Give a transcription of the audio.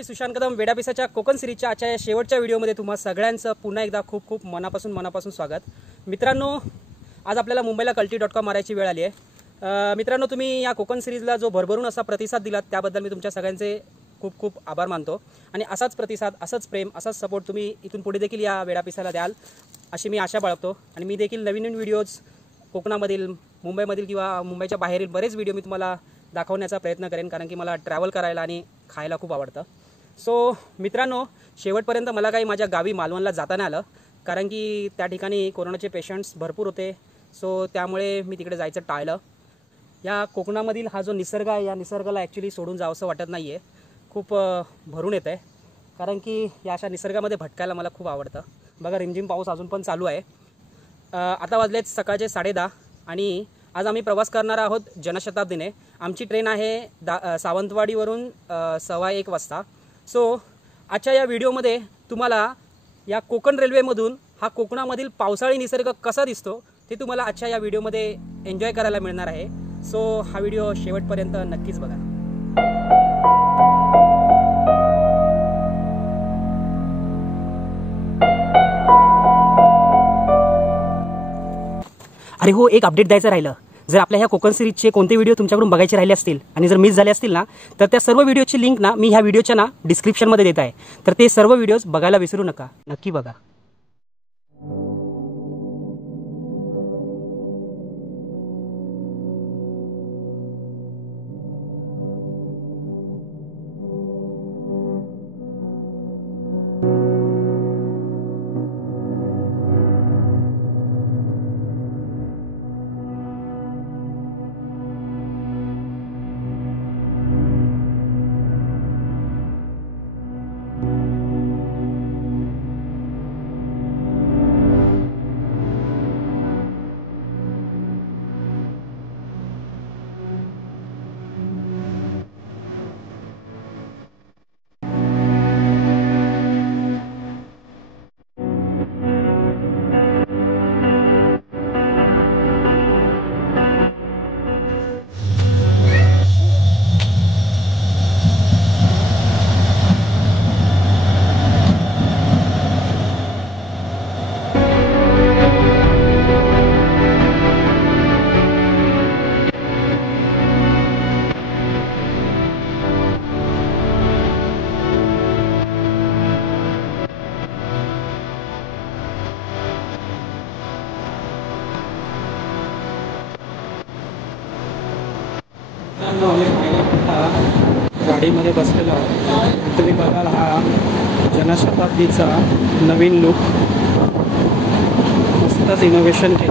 मी सुशांत कदम वेडापिसाच्या कोकण सिरीजच्या आजच्या या शेवटच्या व्हिडिओमध्ये तुम्हा सगळ्यांचं पुन्हा एकदा खूप खूप मनापासून स्वागत। मित्रांनो, आज आपल्याला मुंबईला कल्टी.com मारायची वेळ आली आहे। मित्रांनो, तुम्ही या कोकण सिरीजला जो भरभरून असा प्रतिसाद दिलात त्याबद्दल मी तुमच्या सगळ्यांचे खूप खूप आभार मानतो आणि असाच प्रतिसाद, असंच प्रेम, असाच सपोर्ट तुम्ही इथून पुढे देखील या वेडापिसाला द्याल अशी मी आशा बाळगतो। आणि मी देखील नवीन व्हिडिओज कोकणामधील, मुंबईमधील किंवा मुंबईच्या बाहेरील बरेच व्हिडिओ मी तुम्हाला दाखवण्याचा प्रयत्न करेन, कारण की मला ट्रॅव्हल करायला आणि खायला खूप आवडतं। सो मित्रांनो, शेवटपर्यंत मला काही माझ्या गावी मालवणला जाता नाही आलं, कारण की त्या ठिकाणी कोरोनाचे पेशंट्स भरपूर होते। सो त्यामुळे मी तिकडे जायचं टाळलं। या कोकणामधील हा जो निसर्ग आहे, या निसर्गाला ॲक्च्युली सोडून जावंसं वाटत नाही आहे। खूप भरून येतं आहे, कारण की या अशा निसर्गामध्ये भटकायला मला खूप आवडतं। बघा, रिमझिम पाऊस अजून पण चालू आहे। आता वाजलेत सकाळचे 10:30 आणि आज आम्ही प्रवास करणार आहोत जनशताब्दीने। आमची ट्रेन आहे सावंतवाडीवरून 1:15 वाजता। सो आजच्या या व्हिडिओमध्ये तुम्हाला या कोकण रेल्वेमधून हा कोकणामधील पावसाळी निसर्ग कसा दिसतो ते तुम्हाला आजच्या या व्हिडिओमध्ये एन्जॉय करायला मिळणार आहे। सो हा व्हिडिओ शेवटपर्यंत नक्कीच बघा। अरे हो, एक अपडेट द्यायचं राहिलं। जर आपल्या ह्या कोकण सिरीजचे कोणते व्हिडिओ तुमच्याकडून बघायचे राहिले असतील आणि जर मिस झाले असतील ना, तर त्या सर्व व्हिडिओची लिंक ना मी ह्या व्हिडिओच्या डिस्क्रिप्शनमध्ये देत आहे। तर ते सर्व व्हिडिओज बघायला विसरू नका, नक्की बघा। गाडीमध्ये बसलेलो आहोत। तुम्ही बघाल हा जनशताब्दीचा नवीन लुक, मस्तच इनोव्हेशन केलं।